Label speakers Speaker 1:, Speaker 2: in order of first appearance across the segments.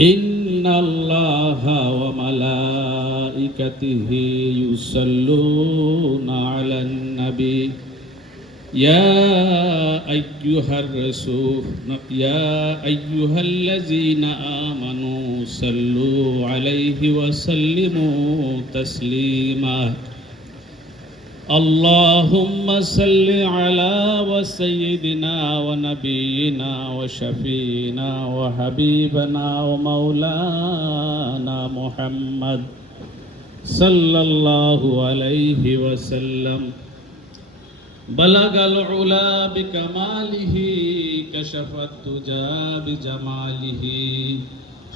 Speaker 1: إن الله وملائكته يصلون على النبي يا أيها الرسول يا أيها الذين آمنوا صلوا عليه وسلموا تسليما اللهم صل على وسيدنا ونبينا وشفينا وحبيبنا ومولانا محمد صلى الله عليه وسلم. بلغ العلا بكماله كشف الدجى بجماله.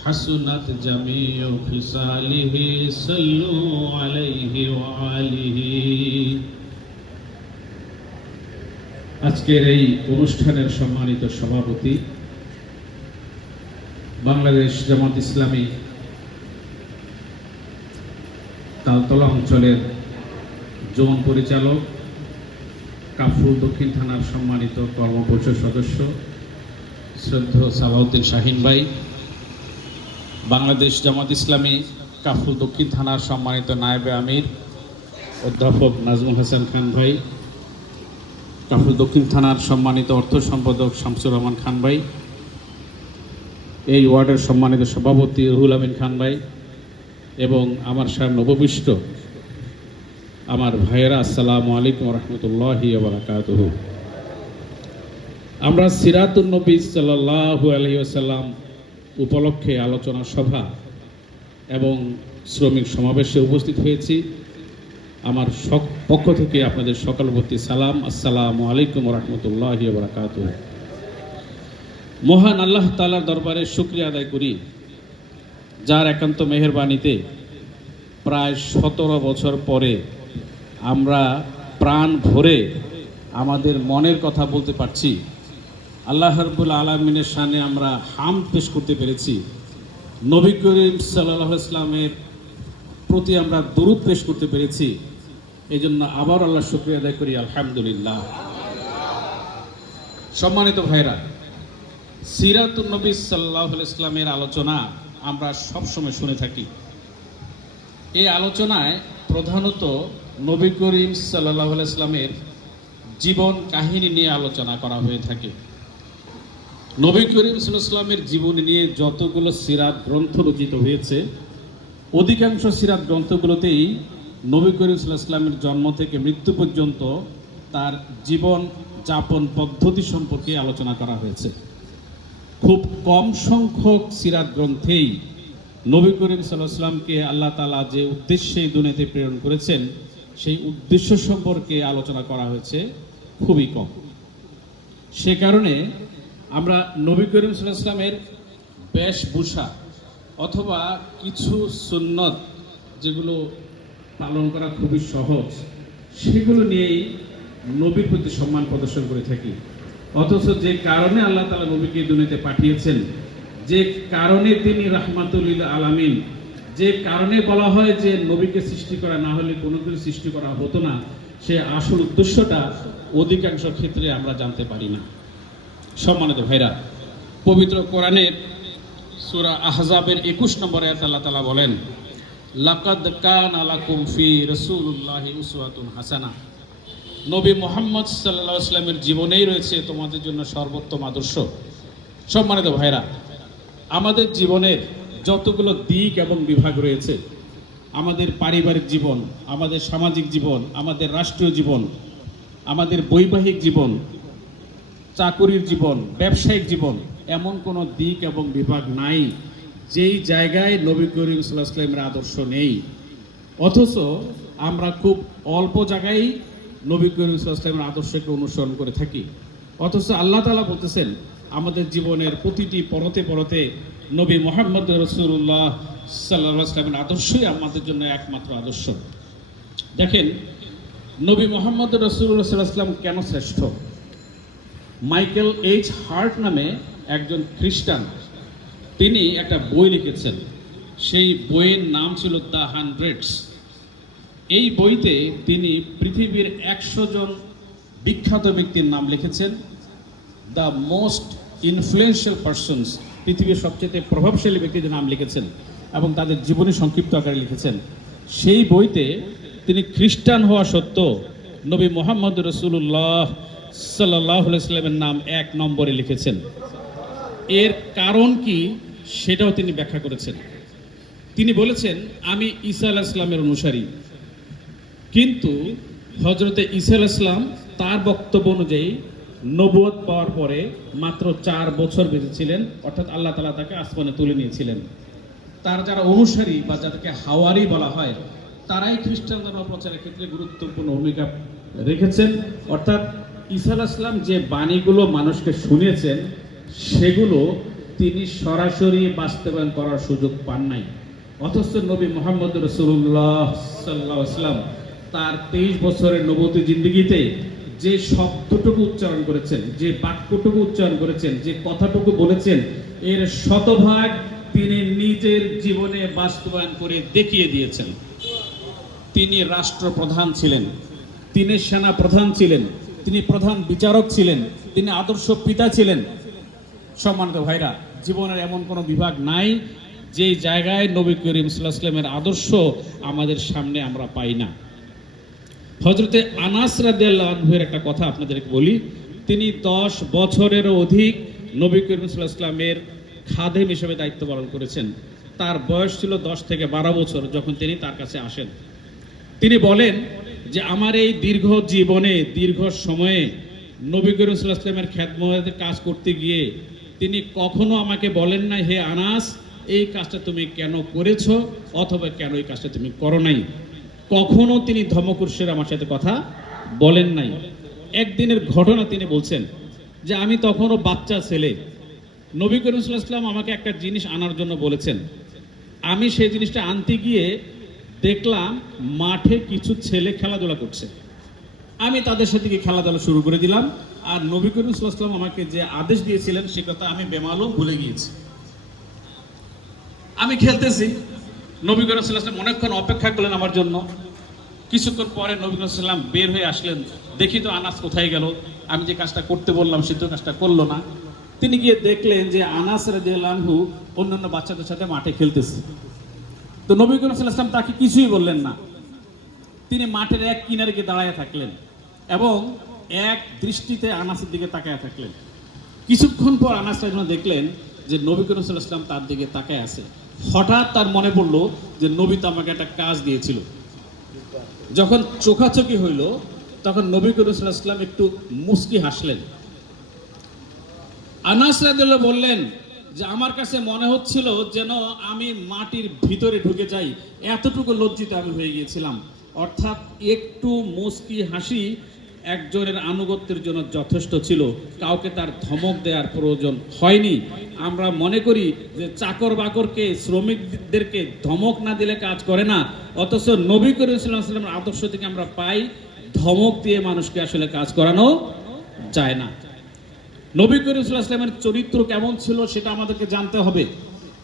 Speaker 1: حسنت جميع خصاله صلوا عليه وآله. আজকের এই অনুষ্ঠানের সম্মানিত সভাপতি বাংলাদেশ জামাত ইসলামী তালতলা অঞ্চলের জোন পরিচালক কাফরুল দক্ষিণ থানার সম্মানিত কর্মপরিষদ সদস্য শ্রদ্ধ সালাউদ্দিন শাহিন ভাই, বাংলাদেশ জামাত ইসলামী কাফরুল দক্ষিণ থানার সম্মানিত নায়েবে আমির, অধ্যাপক নাজমুল হাসান খান ভাই কাফরুল দক্ষিণ থানার সম্মানিত অর্থ সম্পাদক শামসুর রহমান খান ভাই, এই ওয়ার্ডের সম্মানিত সভাপতি রুহুল আমিন খান ভাই এবং আমার সাহেব নববিষ্ট আমার ভাইয়েরা, আসসালামু আলাইকুম রহমতুল্লাহি বারাকাত আমরা সিরাতুল নবী সাল্লাল্লাহু আলাইহি ওয়াসাল্লাম উপলক্ষে আলোচনা সভা এবং শ্রমিক সমাবেশে উপস্থিত হয়েছি। আমার পক্ষ থেকে আপনাদের সকল প্রতি সালাম। আসসালামু আলাইকুম রহমতুল্লাহি বারাকাত মহান আল্লাহ তালার দরবারে শুক্রিয়া আদায় করি। যার একান্ত মেহেরবানিতে প্রায় সতেরো বছর পরে আমরা প্রাণ ভরে আমাদের মনের কথা বলতে পারছি। আল্লাহ রব্বুল আলমিনের সামনে আমরা হাম পেশ করতে পেরেছি। নবী করিম সাল্লাহ ইসলামের প্রতি আমরা দরুদ পেশ করতে পেরেছি। এই জন্য আবার আল্লাহ শুক্রিয়া আদায় করি, আলহামদুলিল্লাহ। সম্মানিত ভাইরা সিরাতুল নবী সাল্লাহ ইসলামের আলোচনা আমরা সবসময় শুনে থাকি। এই আলোচনায় প্রধানত নবী করিম সাল্লাহ ইসলামের জীবন কাহিনী নিয়ে আলোচনা করা হয়ে থাকে। নবী করিম সাল্লামের জীবনী নিয়ে যতগুলো সিরাত গ্রন্থ রচিত হয়েছে, অধিকাংশ সিরাত গ্রন্থগুলোতেই নবী করিম ইসলামের জন্ম থেকে মৃত্যু পর্যন্ত তার জীবন যাপন পদ্ধতি সম্পর্কে আলোচনা করা হয়েছে। খুব কম সংখ্যক সিরাত গ্রন্থেই নবী করিম সাল্লাহ সাল্লামকে আল্লাহ তালা যে উদ্দেশ্যে দুনিয়াতে প্রেরণ করেছেন, সেই উদ্দেশ্য সম্পর্কে আলোচনা করা হয়েছে খুবই কম। সে কারণে আমরা নবী করিম সাল্লাহ সাল্লামের বেশভূষা অথবা কিছু সুন্নত যেগুলো পালন করা খুবই সহজ। সেগুলো নিয়েই নবীর প্রতি সম্মান প্রদর্শন করে থাকি। অথচ যে কারণে আল্লাহ তালা নবীকে দুনিয়াতে পাঠিয়েছেন, যে কারণে তিনি রাহমাতুল্লিল আলামিন, যে কারণে বলা হয় যে নবীকে সৃষ্টি করা না হলে কোনো কিছু সৃষ্টি করা হতো না, সে আসল উদ্দেশ্যটা অধিকাংশ ক্ষেত্রে আমরা জানতে পারি না। সম্মানিত ভাইরা, পবিত্র কোরআনের সূরা আহজাবের একুশ নম্বরে আল্লাহ তালা বলেন লাকাদ কান আলাকুম ফি রাসূলুল্লাহি উসওয়াতুন হাসানা। নবী মোহাম্মদ সাল্লাহ ইসলামের জীবনেই রয়েছে তোমাদের জন্য সর্বোত্তম আদর্শ। সম্মানিত ভাইরা, আমাদের জীবনের যতগুলো দিক এবং বিভাগ রয়েছে, আমাদের পারিবারিক জীবন, আমাদের সামাজিক জীবন, আমাদের রাষ্ট্রীয় জীবন, আমাদের বৈবাহিক জীবন, চাকুরির জীবন, ব্যবসায়িক জীবন, এমন কোনো দিক এবং বিভাগ নাই। যেই জায়গায় নবী করিম সাল্লাহ ইসলামের আদর্শ নেই, অথচ আমরা খুব অল্প জায়গায় নবী করিম সাল্লাহ ইসলামের আদর্শকে অনুসরণ করে থাকি। অথচ আল্লাহ তালা বলতেছেন, আমাদের জীবনের প্রতিটি পরতে পরতে নবী মোহাম্মদ রসুল্লাহ সাল্লাহ ইসলামের আদর্শই আমাদের জন্য একমাত্র আদর্শ। দেখেন, নবী মোহাম্মদ রসুল্লাহ সাল্লাহ ইসলাম কেন শ্রেষ্ঠ? মাইকেল এইচ হার্ট নামে একজন খ্রিস্টান তিনি একটা বই লিখেছেন। সেই বইয়ের নাম ছিল দ্য হান্ড্রেডস। এই বইতে তিনি পৃথিবীর একশো জন বিখ্যাত ব্যক্তির নাম লিখেছেন। দ্য মোস্ট ইনফ্লুয়েন্সিয়াল পার্সনস, পৃথিবীর সবচেয়ে প্রভাবশালী ব্যক্তিদের নাম লিখেছেন এবং তাদের জীবনী সংক্ষিপ্ত আকারে লিখেছেন। সেই বইতে তিনি খ্রিস্টান হওয়া সত্ত্বেও নবী মোহাম্মদ রসুল্লাহ সাল্লাহ সাল্লামের নাম এক নম্বরে লিখেছেন। এর কারণ কি সেটাও তিনি ব্যাখ্যা করেছেন। তিনি বলেছেন, আমি ঈসা আলাহ ইসলামের অনুসারী। কিন্তু হজরতে ঈসা আলাহ ইসলাম তার বক্তব্য অনুযায়ী নবুয়ত পাওয়ার পরে মাত্র চার বছর বেঁচেছিলেন অর্থাৎ আল্লাহ তালা তাকে আসমানে তুলে নিয়েছিলেন। তার যারা অনুসারী বা যাদেরকে হাওয়ারি বলা হয়, তারাই খ্রিস্টান ধর্ম প্রচারের ক্ষেত্রে গুরুত্বপূর্ণ ভূমিকা রেখেছেন। অর্থাৎ ঈসা আলাহ ইসলাম যে বাণীগুলো মানুষকে শুনিয়েছেন সেগুলো তিনি সরাসরি বাস্তবায়ন করার সুযোগ পান নাই। অথচ নবী মোহাম্মদ রসুল্লাহ সাল্লাহ ইসলাম তার তেইশ বছরের নবতী জিন্দিগিতে যে শব্দটুকু উচ্চারণ করেছেন, যে বাক্যটুকু উচ্চারণ করেছেন, যে কথাটুকু বলেছেন, এর শতভাগ তিনি নিজের জীবনে বাস্তবায়ন করে দেখিয়ে দিয়েছেন। তিনি রাষ্ট্রপ্রধান ছিলেন, তিনি সেনা প্রধান ছিলেন, তিনি প্রধান বিচারক ছিলেন, তিনি আদর্শ পিতা ছিলেন সম্মানিত ভাইরা, জীবনের এমন কোনো বিভাগ নাই যে জায়গায় নবী করিম সাল্লামের আদর্শ আমাদের সামনে আমরা পাই না। হজরতে আনাস রাদিয়াল্লাহুর একটা কথা আপনাদেরকে বলি, তিনি দশ বছরেরও অধিক নবী করিম সাল্লামের খাদেম হিসেবে দায়িত্ব পালন করেছেন। তার বয়স ছিল দশ থেকে বারো বছর যখন তিনি তার কাছে আসেন। তিনি বলেন যে, আমার এই দীর্ঘ জীবনে, দীর্ঘ সময়ে নবী করিম সাল্লামের খ্যাতমতের কাজ করতে গিয়ে তিনি কখনো আমাকে বলেন না হে আনাস, এই কাজটা তুমি কেন করেছ? অথবা কেন এই কাজটা তুমি করো নাই? কখনো তিনি ধর্মকুর্ষের আমার সাথে কথা বলেন নাই। একদিনের ঘটনা তিনি বলছেন যে আমি তখনও বাচ্চা ছেলে। নবী করিম সাল্লাম আমাকে একটা জিনিস আনার জন্য বলেছেন। আমি সেই জিনিসটা আনতে গিয়ে দেখলাম মাঠে কিছু ছেলে খেলাধুলা করছে। আমি তাদের সাথে খেলাধুলা শুরু করে দিলাম। আর নবী করিম সাল্লাম আমাকে যে আদেশ দিয়েছিলেন, সে কথা আমি বেমালও ভুলে গিয়েছি। আমি খেলতেছি। নবী করিম সাল্লাম অনেকক্ষণ অপেক্ষা করলেন আমার জন্য। কিছুক্ষণ পরে নবী করিম সাল্লাম বের হয়ে আসলেন। দেখি তো আনাস কোথায় গেল। আমি যে কাজটা করতে বললাম, সে তো কাজটা করল না। তিনি গিয়ে দেখলেন যে আনাস রাজু অন্যান্য বাচ্চাদের সাথে মাঠে খেলতেছে। তো নবী করিম সাল্লাম তাকে কিছুই বললেন না। তিনি মাঠের এক কিনারে গিয়ে দাঁড়ায় থাকলেন। এবং এক দৃষ্টিতে আনাসের দিকে তাকায় থাকলেন। কিছুক্ষণ পর আনাস দেখলেন যে নবী করিম সাল্লাম তার দিকে তাকায় আছে। হঠাৎ তার মনে পড়ল যে নবী তো আমাকে একটা কাজ দিয়েছিল। যখন চোখাচোখি হইল, তখন নবী করিম সাল্লাম একটু মুস্কি হাসলেন। আনাস বললেন যে, আমার কাছে মনে হচ্ছিল যেন আমি মাটির ভিতরে ঢুকে যাই। এতটুকু লজ্জিত আমি হয়ে গিয়েছিলাম। অর্থাৎ একটু মুস্কি হাসি একজনের আনুগত্যের জন্য যথেষ্ট ছিল, কাউকে তার ধমক দেওয়ার প্রয়োজন হয়নি। আমরা মনে করি যে চাকর বাকরকে, শ্রমিকদেরকে ধমক না দিলে কাজ করে না। অথচ নবী করিম সাল্লামের আদর্শ থেকে আমরা পাই, ধমক দিয়ে মানুষকে আসলে কাজ করানো যায় না। নবী করিম চরিত্র কেমন ছিল সেটা আমাদেরকে জানতে হবে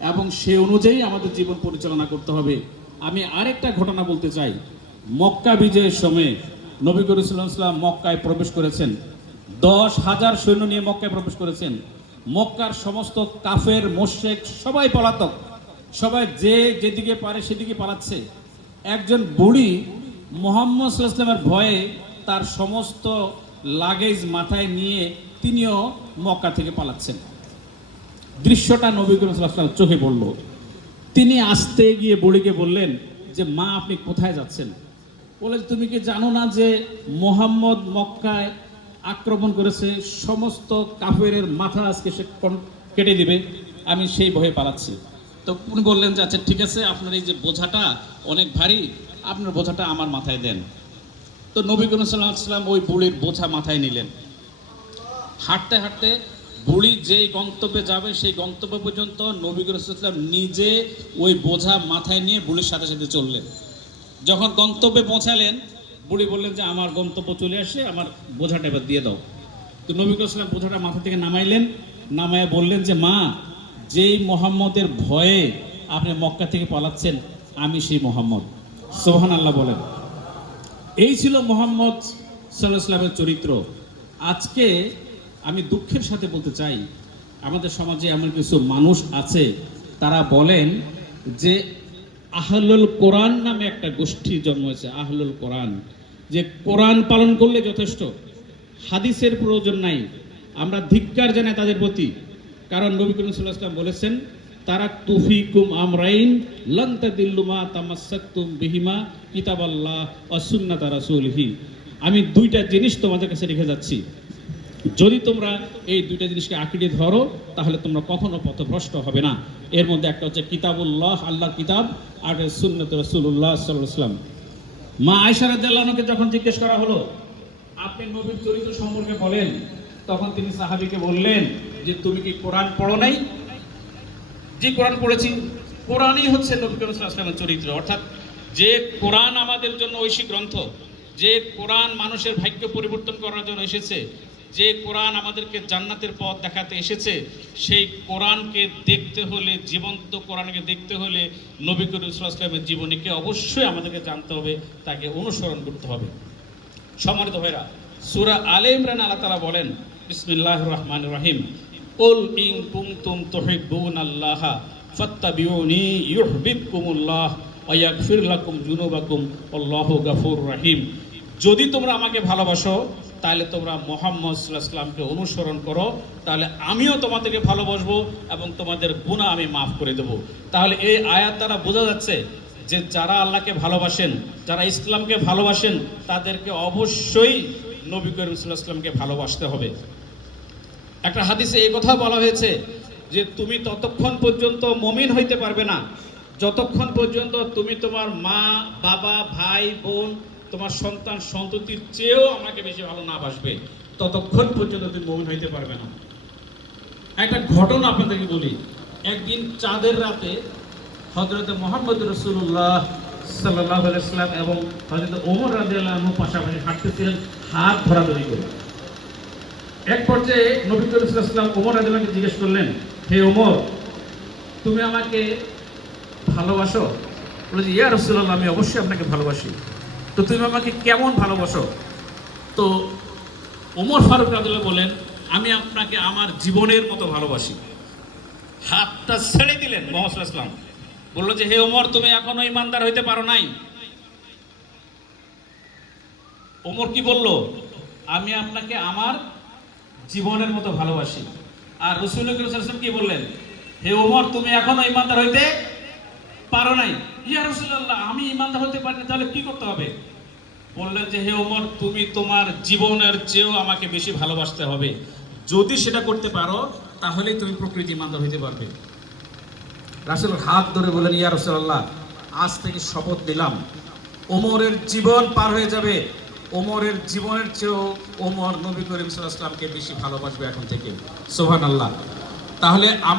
Speaker 1: এবং সে অনুযায়ী আমাদের জীবন পরিচালনা করতে হবে। আমি আরেকটা ঘটনা বলতে চাই। মক্কা বিজয়ের সময় নবী করিম সাল্লাম মক্কায় প্রবেশ করেছেন। দশ হাজার সৈন্য নিয়ে মক্কায় প্রবেশ করেছেন। মক্কার সমস্ত কাফের, মোশেক, সবাই পলাতক। সবাই যে যেদিকে পারে সেদিকে পালাচ্ছে। একজন বুড়ি মোহাম্মদ সাল্লামের ভয়ে তার সমস্ত লাগেজ মাথায় নিয়ে তিনিও মক্কা থেকে পালাচ্ছেন। দৃশ্যটা নবী করিম চোখে পড়ল। তিনি আসতে গিয়ে বুড়িকে বললেন যে, মা, আপনি কোথায় যাচ্ছেন? বলে, তুমি কি জানো না যে মোহাম্মদ মক্কায় আক্রমণ করেছে? সমস্ত কাফেরের মাথা আজকে সে কেটে দিবে। আমি সেই ভয়ে পালাচ্ছি। তো উনি বললেন যে আচ্ছা ঠিক আছে, আপনার এই যে বোঝাটা অনেক ভারী, আপনার বোঝাটা আমার মাথায় দেন। তো নবী করিম সাল্লাম ওই বুড়ির বোঝা মাথায় নিলেন। হাঁটতে হাঁটতে বুড়ি যেই গন্তব্যে যাবে, সেই গন্তব্য পর্যন্ত নবী করিম নিজে ওই বোঝা মাথায় নিয়ে বুড়ির সাথে সাথে চললেন। যখন গন্তব্যে পৌঁছালেন, বুড়ি বললেন যে, আমার গন্তব্য চলে আসে, আমার বোঝাটা এবার দিয়ে দাও। তো নবী করিম বোঝাটা মাথা থেকে নামাইলেন। নামায় বললেন যে, মা, যেই মোহাম্মদের ভয়ে আপনি মক্কা থেকে পালাচ্ছেন, আমি সেই মোহাম্মদ। সোহান আল্লাহ বলেন। এই ছিল মোহাম্মদ সাল্লাহ সাল্লামের চরিত্র। আজকে আমি দুঃখের সাথে বলতে চাই, আমাদের সমাজে এমন কিছু মানুষ আছে, তারা বলেন যে আহলুল কোরআন নামে একটা গোষ্ঠী জন্ম হয়েছে, আহলুল কোরআন। যে কোরআন পালন করলে যথেষ্ট, হাদিসের প্রয়োজন নাই। আমরা ধিক্কার জানাই তাদের প্রতি, কারণ নবী করিম আলাইহি বলেছেন, তারা তুফিকুম আমরাইন লন তাদিল্লুমা তামাসসাকতুম বিহিমা কিতাবাল্লাহ ওয়া সুন্নাত রাসূলিহি। আমি দুইটা জিনিস তোমাদের কাছে রেখে যাচ্ছি। যদি তোমরা এই দুইটা জিনিসকে আঁকড়ে ধরো, তাহলে তোমরা কখনো পথভ্রষ্ট হবে না। এর মধ্যে একটা হচ্ছে কিতাবুল্লাহ, আল্লাহর কিতাব, আর সুন্নত রসুল্লাহ সাল্লাম মা আয়সা রাদিয়াল্লাহুকে যখন জিজ্ঞেস করা হলো, আপনি নবীর চরিত্র সম্পর্কে বলেন? তখন তিনি সাহাবীকে বললেন যে, তুমি কি কোরআন পড়ো নাই? যে কোরআন পড়েছি। কোরআনই হচ্ছে নবী করিম চরিত্র। অর্থাৎ যে কোরআন আমাদের জন্য ঐশী গ্রন্থ, যে কোরআন মানুষের ভাগ্য পরিবর্তন করার জন্য এসেছে যে কোরআন আমাদেরকে জান্নাতের পথ দেখাতে এসেছে, সেই কোরআনকে দেখতে হলে, জীবন্ত কোরআনকে দেখতে হলে নবী করিম ওয়াসাল্লামের জীবনীকে অবশ্যই আমাদেরকে জানতে হবে, তাকে অনুসরণ করতে হবে। সম্মানিত ভাইরা সূরা আলে ইমরান আল্লাহ তাআলা বলেন, বিসমিল্লাহির রহমানির রহিম, কুল ইন কুনতুম তুহিব্বুনাল্লাহ ফাত্তাবিউনি ইউহিব্বুকুমুল্লাহ ওয়া ইয়াগফির লাকুম যুনুবাকুম, আল্লাহু গাফুর রহিম। যদি তোমরা আমাকে ভালোবাসো তাহলে তোমরা মোহাম্মদ অনুসরণ করো, তাহলে আমিও তোমাদেরকে ভালোবাসবো এবং তোমাদের গুনাহ আমি মাফ করে দেব। তাহলে এই আয়াত দ্বারা বোঝা যাচ্ছে যে যারা আল্লাহকে ভালোবাসেন, যারা ইসলামকে ভালোবাসেন, তাদেরকে অবশ্যই নবী করিম সাল্লামকে ভালোবাসতে হবে। একটা হাদিসে এই কথা বলা হয়েছে যে তুমি ততক্ষণ পর্যন্ত মমিন হইতে পারবে না। যতক্ষণ পর্যন্ত তুমি তোমার মা, বাবা, ভাই, বোন তোমার সন্তান সন্ততির চেয়েও আমাকে বেশি ভালো না বাসবে, ততক্ষণ পর্যন্ত তুমি মমিন হইতে পারবে না। একটা ঘটনা আপনাদেরকে বলি, একদিন চাঁদের রাতে হজরত মোহাম্মদ রসুল্লাহ সাল্লাহ এবং হজরত ওমর রাজিয়াল্লাহ পাশাপাশি হাঁটতেছিলেন, হাত ধরাধরি করে। এক পর্যায়ে নবী সাল্লাল্লাহু ওমর রাদিয়াল্লাহু জিজ্ঞেস করলেন, হে ওমর, তুমি আমাকে ভালোবাসো? বলে যে ইয়া রাসূলুল্লাহ, আমি অবশ্যই আপনাকে ভালোবাসি। তো তুমি আমাকে কেমন ভালোবাসো? তো ওমর ফারুক রাদিয়াল্লাহু বলেন, আমি আপনাকে আমার জীবনের মতো ভালোবাসি। হাতটা ছেড়ে দিলেন মোহাম্মদ ইসলাম বলল যে, হে ওমর, তুমি এখনও ইমানদার হইতে পারো নাই? ওমর কি বলল? আমি আপনাকে আমার জীবনের মতো ভালোবাসি। আর রসুল কি বললেন? হে ওমর, তুমি এখনও ইমানদার হইতে পারো নাই। আমি ইমানদার হতে পারিনি, তাহলে কি করতে হবে? বললেন যে, হে ওমর, তুমি তোমার জীবনের চেয়েও আমাকে বেশি ভালোবাসতে হবে। যদি সেটা করতে পারো, তাহলেই তুমি প্রকৃতি ইমানদার হইতে পারবে। রাসুল হাত ধরে বলেন ইয়া রসুল্লাহ আজ থেকে শপথ দিলাম ওমরের জীবন পার হয়ে যাবে। ওমরের জীবনের চেয়েও ওমর নবী করিম সাল্লাহ বেশি ভালোবাসবে এখন থেকে। সোহান আল্লাহ তাহলে আমার